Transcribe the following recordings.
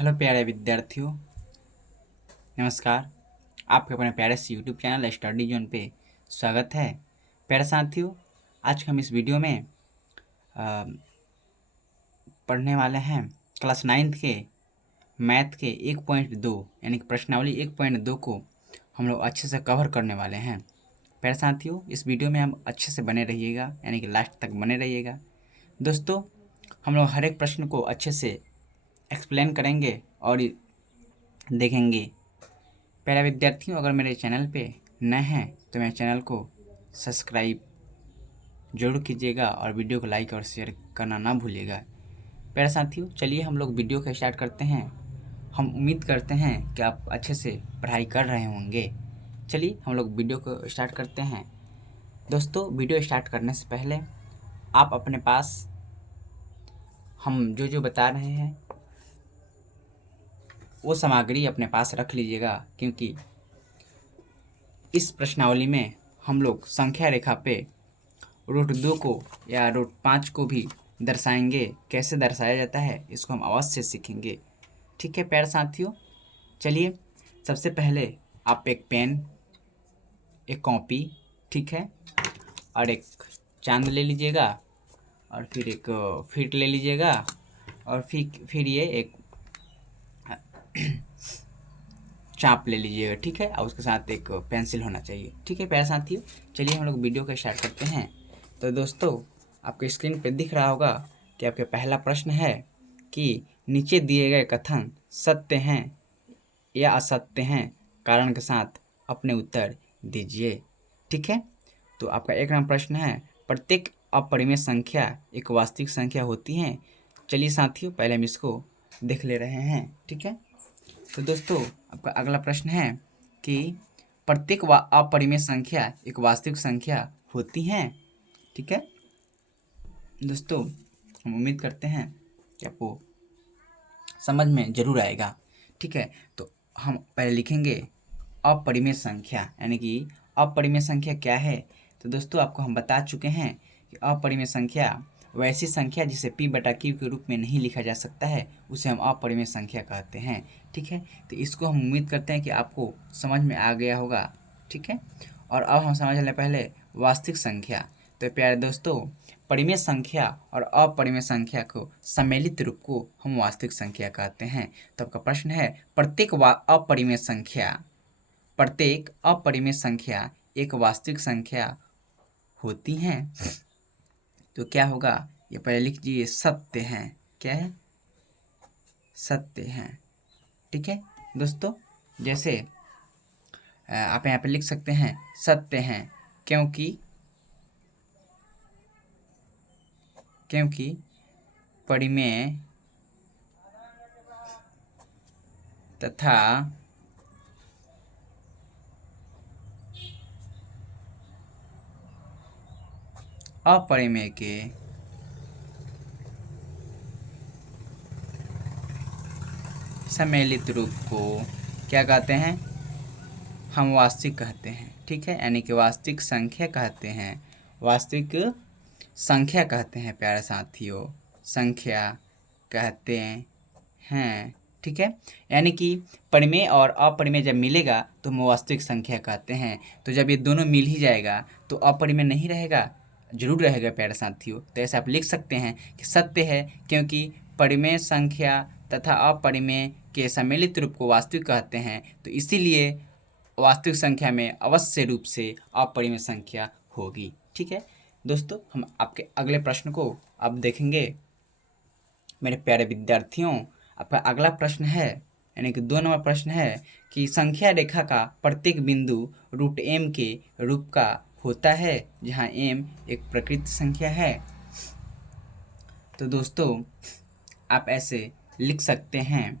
Hello प्यारे विद्यार्थियों, नमस्कार। आपके अपने प्यारे से यूट्यूब चैनल स्टडी जोन पे स्वागत है। प्यारे साथियों, आज हम इस वीडियो में पढ़ने वाले हैं क्लास 9th के मैथ के 1.2 यानी कि प्रश्नावली 1.2 को हम लोग अच्छे से कवर करने वाले हैं। प्यारे साथियों, इस वीडियो में हम अच्छे से बने रहिएगा, यानी कि लास्ट तक बने रहिएगा। दोस्तों, हम लोग हर एक प्रश्न को अच्छे से एक्सप्लेन करेंगे और देखेंगे। प्यारे विद्यार्थियों, अगर मेरे चैनल पे नए हैं तो मेरे चैनल को सब्सक्राइब जरूर कीजिएगा और वीडियो को लाइक और शेयर करना ना भूलिएगा। प्यारे साथियों, चलिए हम लोग वीडियो का स्टार्ट करते हैं। हम उम्मीद करते हैं कि आप अच्छे से पढ़ाई कर रहे होंगे। चलिए हम लोग वीडियो को स्टार्ट करते हैं। दोस्तों, वीडियो स्टार्ट करने से पहले आप अपने पास हम जो जो बता रहे हैं वो सामग्री अपने पास रख लीजिएगा, क्योंकि इस प्रश्नावली में हम लोग संख्या रेखा पे रूट 2 को या रूट 5 को भी दर्शाएंगे। कैसे दर्शाया जाता है इसको हम अवश्य सीखेंगे। ठीक है प्यारे साथियों, चलिए सबसे पहले आप एक पेन, एक कॉपी, ठीक है, और एक चांद ले लीजिएगा और फिर एक फीट ले लीजिएगा और फिर ये एक चाप ले लीजिएगा, ठीक है, और उसके साथ एक पेंसिल होना चाहिए। ठीक है प्यारे साथियों, चलिए हम लोग वीडियो को स्टार्ट करते हैं। तो दोस्तों, आपके स्क्रीन पे दिख रहा होगा कि आपका पहला प्रश्न है कि नीचे दिए गए कथन सत्य हैं या असत्य हैं, कारण के साथ अपने उत्तर दीजिए। ठीक है, तो आपका एक नंबर प्रश्न है, प्रत्येक अपरिमेय संख्या एक वास्तविक संख्या होती है। चलिए साथियों, पहले हम इसको देख ले रहे हैं। ठीक है, तो दोस्तों आपका अगला प्रश्न है कि प्रत्येक अपरिमेय संख्या एक वास्तविक संख्या होती हैं। ठीक है दोस्तों, हम उम्मीद करते हैं कि आपको समझ में जरूर आएगा। ठीक है, तो हम पहले लिखेंगे अपरिमेय संख्या, यानी कि अपरिमेय संख्या क्या है। तो दोस्तों, आपको हम बता चुके हैं कि अपरिमेय संख्या वैसी संख्या जिसे p बटा q के रूप में नहीं लिखा जा सकता है, उसे हम अपरिमेय संख्या कहते हैं। ठीक है, तो इसको हम उम्मीद करते हैं कि आपको समझ में आ गया होगा। ठीक है, और अब हम समझ लें पहले वास्तविक संख्या। तो प्यारे दोस्तों, परिमेय संख्या और अपरिमेय संख्या को सम्मिलित रूप को हम वास्तविक संख्या कहते हैं। तो आपका प्रश्न है, प्रत्येक अपरिमेय संख्या एक वास्तविक संख्या होती हैं। तो क्या होगा, ये पहले लिख दीजिए, सत्य हैं। क्या है? सत्य हैं। ठीक है दोस्तों, जैसे आप यहाँ पे लिख सकते हैं सत्य हैं, क्योंकि परिमेय तथा अपरिमेय के सम्मिलित रूप को क्या कहते हैं? हम वास्तविक कहते हैं। ठीक है, यानी कि वास्तविक संख्या कहते हैं। वास्तविक संख्या कहते हैं प्यारे साथियों, संख्या कहते हैं। ठीक है, यानी कि परिमेय और अपरिमेय जब मिलेगा तो हम वास्तविक संख्या कहते हैं। तो जब ये दोनों मिल ही जाएगा तो अपरिमेय नहीं रहेगा, जरूर रहेगा प्यारे साथियों। तो ऐसे आप लिख सकते हैं कि सत्य है क्योंकि परिमेय संख्या तथा अपरिमेय के सम्मिलित रूप को वास्तविक कहते हैं, तो इसीलिए वास्तविक संख्या में अवश्य रूप से अपरिमेय संख्या होगी। ठीक है दोस्तों, हम आपके अगले प्रश्न को अब देखेंगे। मेरे प्यारे विद्यार्थियों, आपका अगला प्रश्न है, यानी कि 2 नंबर प्रश्न है कि संख्या रेखा का प्रत्येक बिंदु रूट m के रूप का होता है, जहां m एक प्रकृत संख्या है। तो दोस्तों, आप ऐसे लिख सकते हैं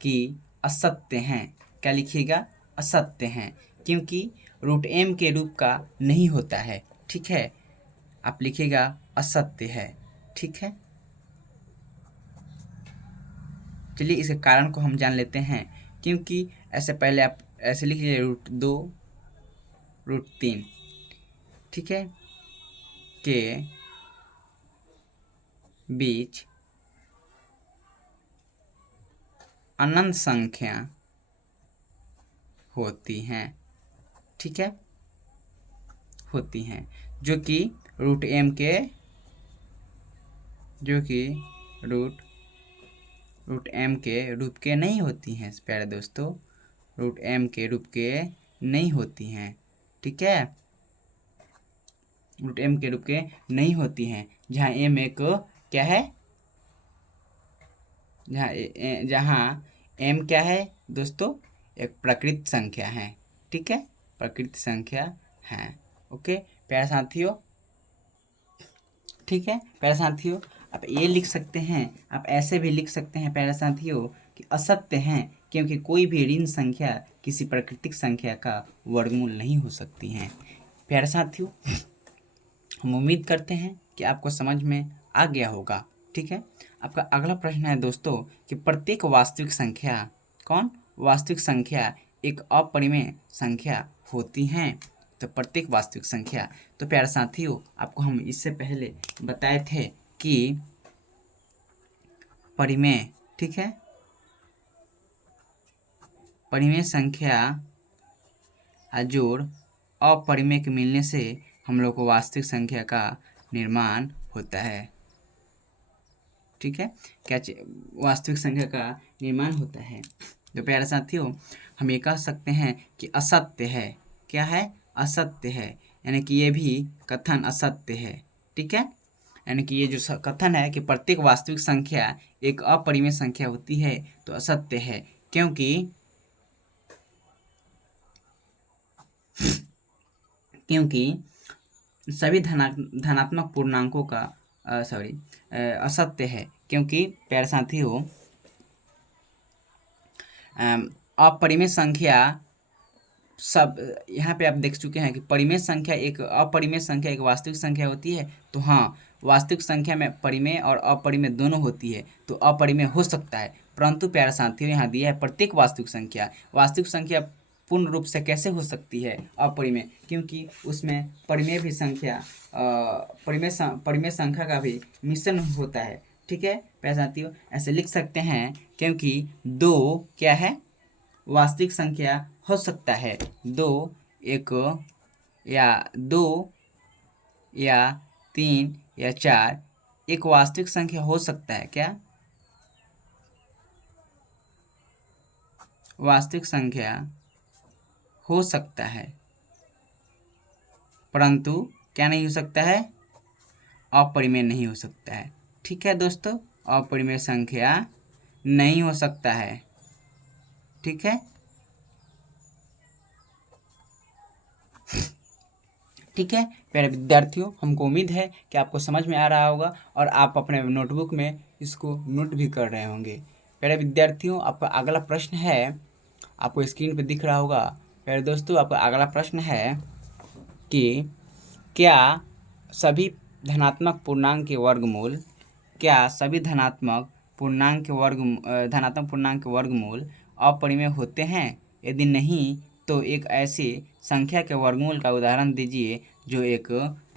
कि असत्य हैं। क्या लिखिएगा? असत्य हैं, क्योंकि रूट m के रूप का नहीं होता है। ठीक है, आप लिखिएगा असत्य है। ठीक है, चलिए इसके कारण को हम जान लेते हैं। क्योंकि ऐसे पहले आप ऐसे लिख लीजिए, रूट 2 रूट 3, ठीक है, के बीच अनंत संख्या होती हैं, ठीक है, होती हैं, जो कि रूट एम के रूप के नहीं होती हैं प्यारे दोस्तों, रूट एम के रूप के नहीं होती हैं, ठीक है, रूट एम के रूप के नहीं होती हैं, जहाँ एम एक क्या है, जहाँ एम क्या है दोस्तों, एक प्रकृत संख्या है, ठीक है, प्रकृत संख्या है। ओके प्यारे साथियों, ठीक है प्यारे साथियों, आप ये लिख सकते हैं, आप ऐसे भी लिख सकते हैं प्यारे साथियों कि असत्य हैं, क्योंकि कोई भी ऋण संख्या किसी प्राकृतिक संख्या का वर्गमूल नहीं हो सकती हैं। प्यारे साथियों, हम उम्मीद करते हैं कि आपको समझ में आ गया होगा, ठीक है। आपका अगला प्रश्न है दोस्तों कि प्रत्येक वास्तविक संख्या, कौन वास्तविक संख्या एक अपरिमेय संख्या होती हैं, तो प्रत्येक वास्तविक संख्या, तो प्यारे साथियों आपको हम इससे पहले बताए थे कि परिमेय, ठीक है, परिमेय संख्या जोड़ अपरिमेय के मिलने से हम लोग को वास्तविक संख्या का निर्माण होता है, ठीक है, क्या वास्तविक संख्या का निर्माण होता है। तो प्यारे साथियों हम ये कह सकते हैं कि असत्य है, क्या है, असत्य है, यानी कि ये भी कथन असत्य है, ठीक है, यानी कि ये जो कथन है कि प्रत्येक वास्तविक संख्या एक अपरिमेय संख्या होती है, तो असत्य है, क्योंकि सभी धनात्मक पूर्णांकों का असत्य है, क्योंकि प्यारे साथियों अपरिमेय संख्या सब यहाँ पे आप देख चुके हैं कि परिमेय संख्या एक अपरिमेय संख्या एक वास्तविक संख्या होती है, तो हाँ वास्तविक संख्या में परिमेय और अपरिमेय दोनों होती है, तो अपरिमेय हो सकता है, परंतु प्यारे साथियों यहाँ दिया है प्रत्येक वास्तविक संख्या पूर्ण रूप से कैसे हो सकती है अपरिमेय, क्योंकि उसमें परिमेय भी संख्या परिमेय संख्या का भी मिश्रण होता है, ठीक है प्यारे साथियों, ऐसे लिख सकते हैं, क्योंकि दो क्या है वास्तविक संख्या हो सकता है, दो या तीन या चार एक वास्तविक संख्या हो सकता है, क्या वास्तविक संख्या हो सकता है, परंतु क्या नहीं हो सकता है, अपरिमेय नहीं हो सकता है, ठीक है दोस्तों, अपरिमेय संख्या नहीं हो सकता है, ठीक है, ठीक है प्यारे विद्यार्थियों, हमको उम्मीद है कि आपको समझ में आ रहा होगा और आप अपने नोटबुक में इसको नोट भी कर रहे होंगे। प्यारे विद्यार्थियों आपका अगला प्रश्न है, आपको स्क्रीन पे दिख रहा होगा, प्यारे दोस्तों आपका अगला प्रश्न है कि क्या सभी धनात्मक पूर्णांक के वर्गमूल अपरिमेय होते हैं, यदि नहीं तो एक ऐसी संख्या के वर्गमूल का उदाहरण दीजिए जो एक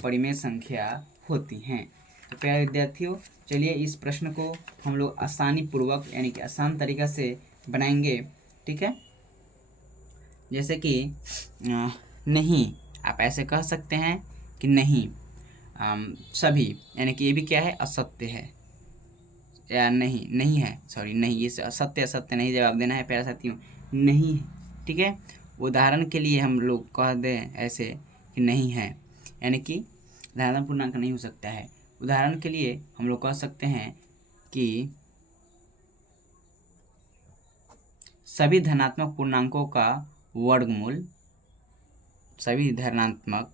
परिमेय संख्या होती हैं। तो प्यारे विद्यार्थियों चलिए इस प्रश्न को हम लोग आसानी पूर्वक यानी कि आसान तरीक़ा से बनाएंगे, ठीक है, जैसे कि नहीं, आप ऐसे कह सकते हैं कि नहीं सभी, यानी कि ये भी क्या है असत्य है, या नहीं है, सॉरी नहीं, ये असत्य नहीं जवाब देना है प्यारे साथियों, नहीं है, ठीक है, उदाहरण के लिए हम लोग कह दें ऐसे कि नहीं है, यानी कि धनात्मक पूर्णांक नहीं हो सकता है, उदाहरण के लिए हम लोग कह सकते हैं कि सभी धनात्मक पूर्णांकों का वर्गमूल, सभी धनात्मक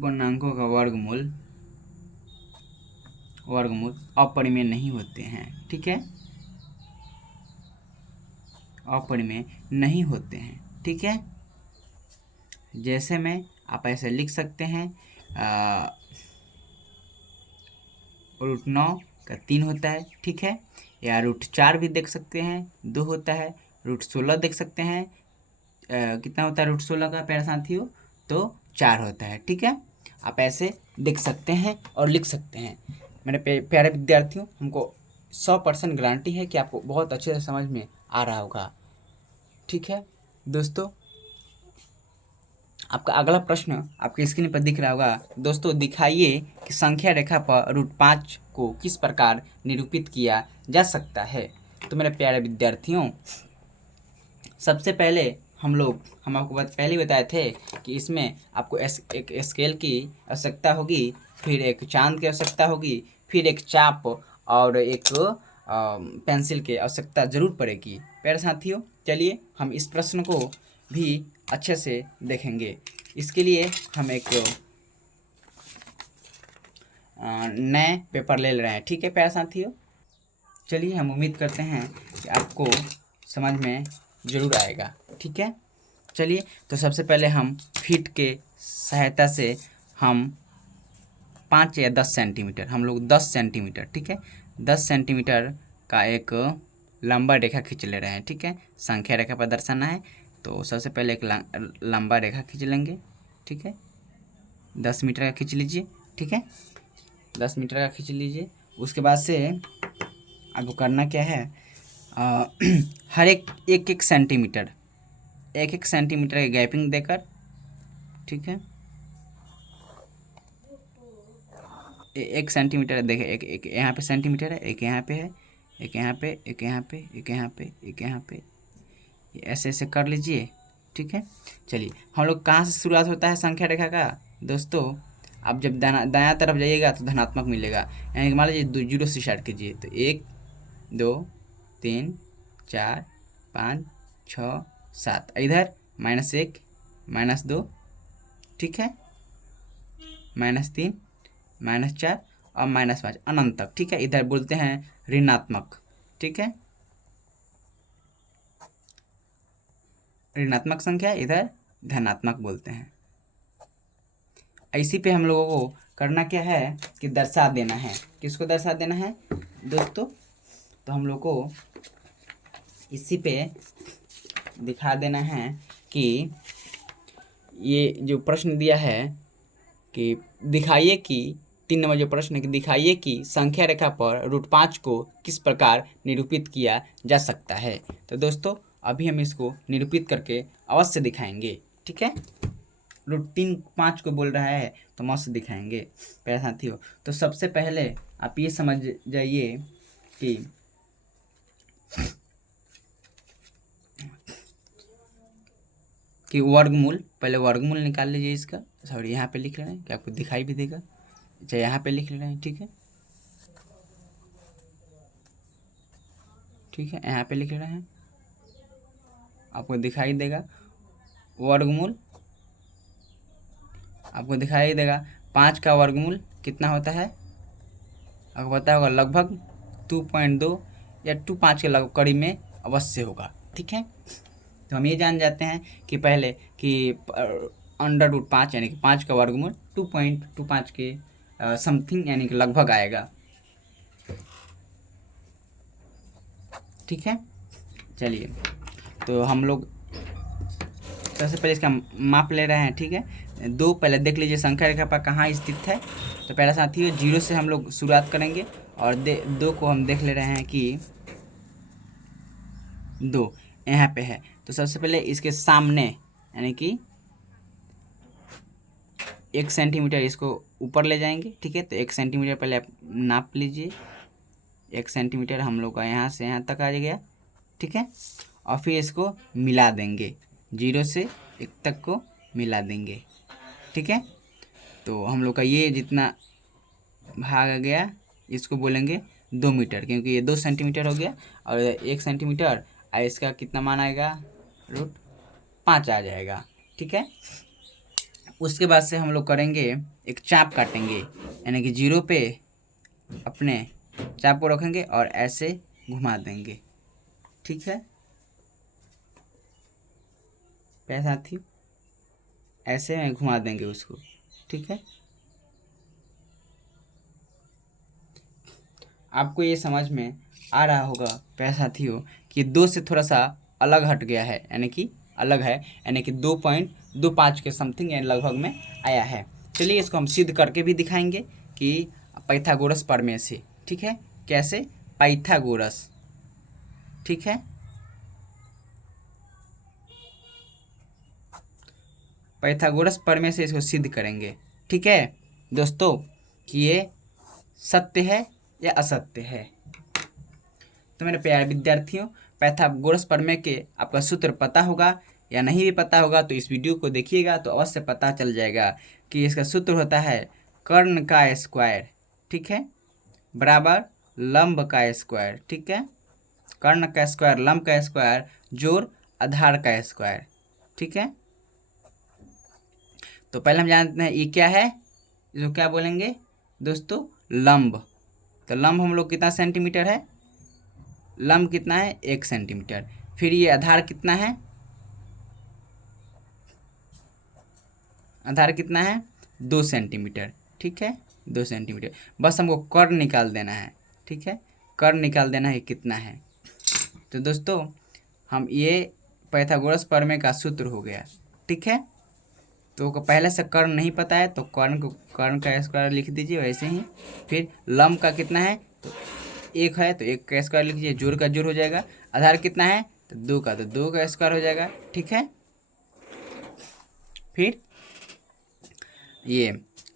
पूर्णांकों का वर्गमूल अपरिमेय नहीं होते हैं, ठीक है, अपरिमेय नहीं होते हैं, ठीक है, जैसे में आप ऐसे लिख सकते हैं √9 का 3 होता है, ठीक है, या √4 भी देख सकते हैं 2 होता है, √16 देख सकते हैं कितना होता है √16 का प्यारे साथियों, तो 4 होता है। ठीक है, आप ऐसे देख सकते हैं और लिख सकते हैं। मेरे प्यारे विद्यार्थियों, हमको 100% गारंटी है कि आपको बहुत अच्छे से समझ में आ रहा होगा। ठीक है दोस्तों, आपका अगला प्रश्न आपके स्क्रीन पर दिख रहा होगा। दोस्तों, दिखाइए कि संख्या रेखा पर √5 को किस प्रकार निरूपित किया जा सकता है। तो मेरे प्यारे विद्यार्थियों, सबसे पहले हम आपको पहले ही बताए थे कि इसमें आपको एक स्केल की आवश्यकता होगी, फिर एक चांद की आवश्यकता होगी, फिर एक चाप और एक पेंसिल की आवश्यकता जरूर पड़ेगी। प्यारे साथियों, चलिए हम इस प्रश्न को भी अच्छे से देखेंगे। इसके लिए हम एक नए पेपर ले रहे हैं। ठीक है प्यारे साथियों, चलिए हम उम्मीद करते हैं कि आपको समझ में ज़रूर आएगा। ठीक है, चलिए तो सबसे पहले हम फीट के सहायता से हम 5 या 10 सेंटीमीटर, हम लोग 10 सेंटीमीटर, ठीक है, 10 सेंटीमीटर का एक लंबा रेखा खींच ले रहे हैं। ठीक है, संख्या रेखा पर दर्शाना है, तो सबसे पहले एक लंबा रेखा खींच लेंगे। ठीक है, 10 मीटर का खींच लीजिए। ठीक है, 10 मीटर का खींच लीजिए। उसके बाद से आपको करना क्या है, हर एक सेंटीमीटर, एक सेंटीमीटर की गैपिंग देकर, ठीक है, 1 सेंटीमीटर देखिए, एक यहाँ पे सेंटीमीटर है, एक यहाँ पे है, एक यहाँ पे, एक यहाँ पे, एक यहाँ पे, एक यहाँ पे, ऐसे ऐसे कर लीजिए। ठीक है, चलिए हम लोग कहाँ से शुरुआत होता है संख्या रेखा का। दोस्तों, आप जब दायां तरफ जाइएगा तो धनात्मक मिलेगा, यानी कि मान लीजिए 0 से स्टार्ट कीजिए, तो 1 2 3 4 5 6 7, इधर -1 -2, ठीक है, -3 -4 और -5 अनंत तक। ठीक है, इधर बोलते हैं ऋणात्मक। ठीक है, ऋणात्मक संख्या इधर धनात्मक बोलते हैं। इसी पे हम लोगों को करना क्या है कि दर्शा देना है। किसको दर्शा देना है दोस्तों, तो हम लोग को इसी पे दिखा देना है कि ये जो प्रश्न दिया है कि दिखाइए कि 3 नंबर जो प्रश्न है कि दिखाइए कि संख्या रेखा पर √5 को किस प्रकार निरूपित किया जा सकता है। तो दोस्तों, अभी हम इसको निरूपित करके अवश्य दिखाएंगे। ठीक है, √5 को बोल रहा है तो मस्त दिखाएंगे प्यारे साथियों। तो सबसे पहले आप ये समझ जाइए कि वर्गमूल, पहले वर्गमूल निकाल लीजिए इसका। सॉरी, यहाँ पे लिख रहे हैं कि आपको दिखाई भी देगा। अच्छा, यहाँ पे लिख रहे हैं, ठीक है, ठीक है, यहाँ पे लिख रहे हैं, आपको दिखाई देगा। वर्गमूल आपको दिखाई देगा। 5 का वर्गमूल कितना होता है आपको पता होगा, लगभग 2.2 या 2.5 के लगभग करीब में अवश्य होगा। ठीक है, तो हम ये जान जाते हैं कि पहले कि √5 यानी कि 5 का वर्गमूल 2.25 के समथिंग यानी कि लगभग आएगा। ठीक है, चलिए तो हम लोग सबसे पहले इसका माप ले रहे हैं। ठीक है, 2 पहले देख लीजिए संख्या रेखा पर कहाँ स्थित है। तो पहला साथियों 0 से हम लोग शुरुआत करेंगे और 2 को हम देख ले रहे हैं कि 2 यहाँ पे है। तो सबसे पहले इसके सामने यानी कि 1 सेंटीमीटर इसको ऊपर ले जाएंगे। ठीक है, तो 1 सेंटीमीटर पहले आप नाप लीजिए। 1 सेंटीमीटर हम लोग का यहाँ से यहाँ तक आ गया। ठीक है, और फिर इसको मिला देंगे, 0 से 1 तक को मिला देंगे। ठीक है, तो हम लोग का ये जितना भाग आ गया इसको बोलेंगे 2 मीटर, क्योंकि ये 2 सेंटीमीटर हो गया और 1 सेंटीमीटर, और इसका कितना मान आएगा, √5 आ जाएगा। ठीक है, उसके बाद से हम लोग करेंगे एक चाप काटेंगे, यानी कि 0 पे अपने चाप को रखेंगे और ऐसे घुमा देंगे। ठीक है प्यारे साथियों, ऐसे में घुमा देंगे उसको। ठीक है, आपको ये समझ में आ रहा होगा प्यारे साथियों कि 2 से थोड़ा सा अलग हट गया है, यानी कि अलग है, यानी कि 2.5 के समथिंग लगभग में आया है। चलिए इसको हम सिद्ध करके भी दिखाएंगे कि पाइथागोरस प्रमेय से। ठीक है, कैसे? पाइथागोरस, ठीक है, पाइथागोरस प्रमेय से इसको सिद्ध करेंगे। ठीक है दोस्तों, कि ये सत्य है या असत्य है। तो मेरे प्यारे विद्यार्थियों, पाइथागोरस प्रमेय के आपका सूत्र पता होगा या नहीं भी पता होगा तो इस वीडियो को देखिएगा तो अवश्य पता चल जाएगा कि इसका सूत्र होता है कर्ण का स्क्वायर, ठीक है, बराबर लंब का स्क्वायर। ठीक है, कर्ण का स्क्वायर, लंब का स्क्वायर जोड़ आधार का स्क्वायर। ठीक है, तो पहले हम जानते हैं ये क्या है, जो क्या बोलेंगे दोस्तों, लंब। तो लंब हम लोग कितना सेंटीमीटर है, लंब कितना है 1 सेंटीमीटर। फिर ये आधार कितना है, आधार कितना है 2 सेंटीमीटर। ठीक है, 2 सेंटीमीटर। बस हमको कर्ण निकाल देना है। ठीक है, कर्ण निकाल देना है कितना है। तो दोस्तों हम ये पाइथागोरस प्रमेय का सूत्र हो गया। ठीक है, तो पहले से कर्ण नहीं पता है तो कर्ण का स्क्वायर लिख दीजिए वैसे ही। फिर लंब का कितना है, तो 1 है तो 1 का स्क्वायर लिख दीजिए, जोड़ का जोड़ हो जाएगा। आधार कितना है तो 2 का, तो 2 का स्क्वायर हो जाएगा। ठीक है, फिर ये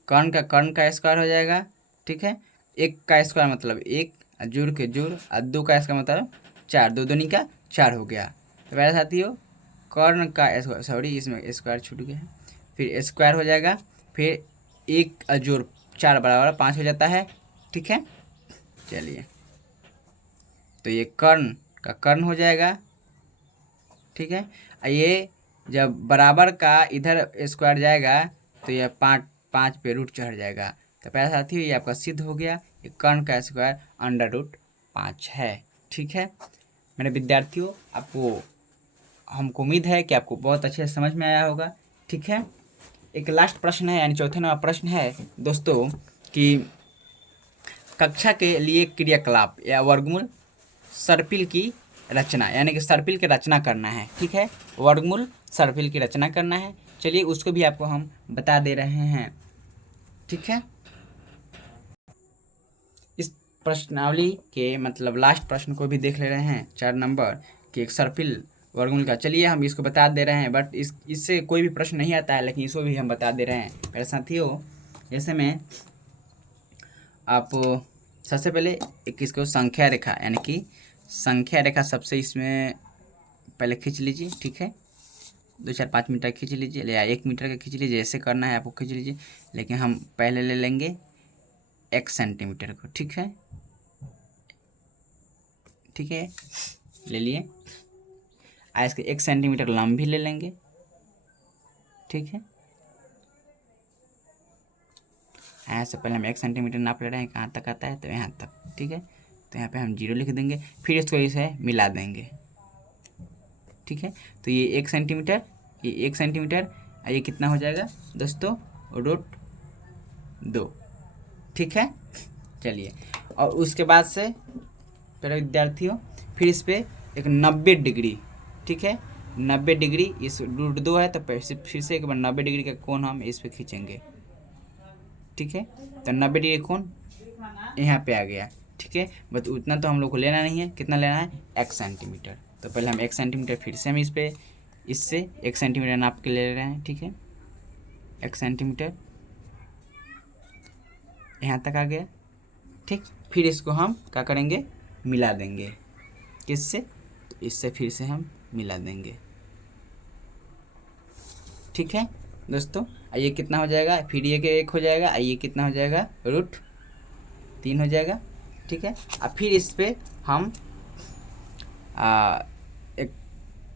कर्ण का स्क्वायर हो जाएगा। ठीक है, 1 का स्क्वायर मतलब 1, जोड़ के जोड़, और 2 का स्क्वायर मतलब 4, 2 दूनी का 4 हो गया। तो मेरे साथियों कर्ण का स्क्वायर, सॉरी इसमें स्क्वायर छूट गया है, फिर स्क्वायर हो जाएगा। फिर 1 जोड़ 4 बराबर 5 हो जाता है। ठीक है, चलिए तो ये कर्ण का कर्ण हो जाएगा। ठीक है, ये जब बराबर का इधर स्क्वायर जाएगा तो यह 5 पे रूट चढ़ जाएगा। तो पहला साथियों ये आपका सिद्ध हो गया, ये कर्ण का स्क्वायर √5 है। ठीक है मेरे विद्यार्थियों, हमको उम्मीद है कि आपको बहुत अच्छे से समझ में आया होगा। ठीक है, एक लास्ट प्रश्न है, यानी चौथे नंबर प्रश्न है दोस्तों कि कक्षा के लिए क्रियाकलाप या वर्गमूल सर्पिल की रचना, यानी कि सर्पिल की रचना करना है। ठीक है, वर्गमूल सर्पिल की रचना करना है। चलिए उसको भी आपको हम बता दे रहे हैं। ठीक है, इस प्रश्नावली के मतलब लास्ट प्रश्न को भी देख ले रहे हैं, 4 नंबर कि एक सर्पिल वर्गमूल का। चलिए हम इसको बता दे रहे हैं, बट इससे कोई भी प्रश्न नहीं आता है, लेकिन इसको भी हम बता दे रहे हैं। मेरे साथियों ऐसे में आप सबसे पहले एक इसको संख्या रेखा, यानी कि संख्या रेखा सबसे इसमें पहले खींच लीजिए। ठीक है, 2 4 5 मीटर खींच लीजिए, या 1 मीटर का खींच लीजिए, जैसे करना है आपको खींच लीजिए। लेकिन हम पहले ले लेंगे 1 सेंटीमीटर को। ठीक है, ठीक है ले लिए। इसके 1 सेंटीमीटर लंब भी ले लेंगे। ठीक है, यहाँ से पहले हम 1 सेंटीमीटर नाप ले रहे हैं, कहाँ तक आता है तो यहाँ तक। ठीक है, तो यहाँ पे हम 0 लिख देंगे, फिर इसको इसे मिला देंगे। ठीक है, तो ये 1 सेंटीमीटर, ये 1 सेंटीमीटर, ये कितना हो जाएगा दोस्तों, √2। ठीक है, चलिए और उसके बाद से मेरे विद्यार्थियों फिर इस पर एक 90 डिग्री, ठीक है 90 डिग्री, इस √2 है तो फिर से एक बार 90 डिग्री का कोण हम इस पर खींचेंगे। ठीक है, तो 90 डिग्री कोण यहाँ पे आ गया। ठीक है, बस उतना तो हम लोग को लेना नहीं है, कितना लेना है 1 सेंटीमीटर। तो पहले हम 1 सेंटीमीटर, फिर से हम इससे 1 सेंटीमीटर नाप के ले रहे हैं। ठीक है, 1 सेंटीमीटर यहाँ तक आ गया। ठीक, फिर इसको हम क्या करेंगे, मिला देंगे। किससे, तो इससे फिर से हम मिला देंगे। ठीक है दोस्तों, आइए कितना हो जाएगा, फिर ये 1 हो जाएगा, आइए कितना हो जाएगा √3 हो जाएगा। ठीक है, अब फिर इस पर हम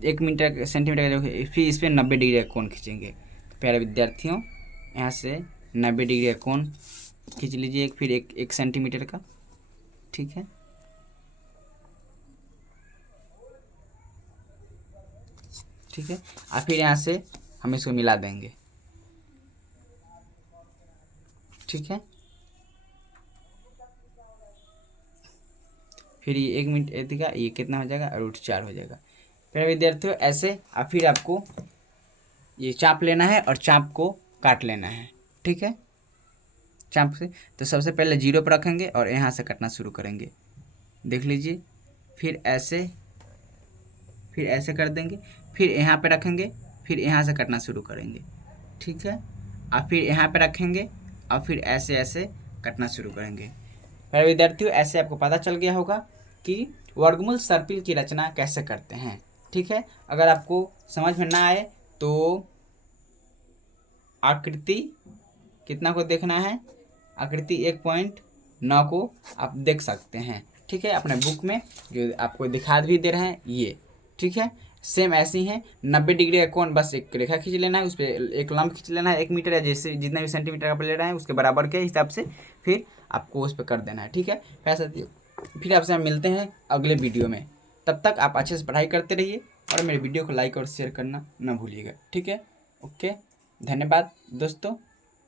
1 मीटर सेंटीमीटर का, फिर इस पर 90 डिग्री का कोण खींचेंगे। प्यारे विद्यार्थियों यहाँ से 90 डिग्री का कोण खींच लीजिए, फिर 1 सेंटीमीटर का। ठीक है, ठीक है, और फिर यहाँ से हम इसको मिला देंगे। ठीक है, फिर ये 1 मिनट का ये कितना हो जाएगा, √4 हो जाएगा। फिर विद्यार्थियों ऐसे, और फिर आपको ये चाप लेना है और चाप को काट लेना है, ठीक है, चाप से। तो सबसे पहले 0 पर रखेंगे और यहाँ से कटना शुरू करेंगे, देख लीजिए। फिर ऐसे कर देंगे, फिर यहाँ पे रखेंगे, फिर यहाँ से कटना शुरू करेंगे, ठीक है। और फिर यहाँ पे रखेंगे और फिर ऐसे ऐसे कटना शुरू करेंगे। मेरे विद्यार्थियों, ऐसे आपको पता चल गया होगा कि वर्गमूल सर्पिल की रचना कैसे करते हैं, ठीक है। अगर आपको समझ में ना आए तो आकृति कितना को देखना है, आकृति 1.9 को आप देख सकते हैं, ठीक है, अपने बुक में जो आपको दिखा भी दे रहे हैं ये, ठीक है। सेम ऐसी है 90 डिग्री का कोण, बस एक रेखा खींच लेना है, उस पर एक लंब खींच लेना है 1 मीटर या जैसे जितना भी सेंटीमीटर आप ले रहे हैं उसके बराबर के हिसाब से, फिर आपको उस पर कर देना है, ठीक है। फिर आपसे हम मिलते हैं अगले वीडियो में। तब तक आप अच्छे से पढ़ाई करते रहिए और मेरे वीडियो को लाइक और शेयर करना ना भूलिएगा, ठीक है। ओके, धन्यवाद दोस्तों।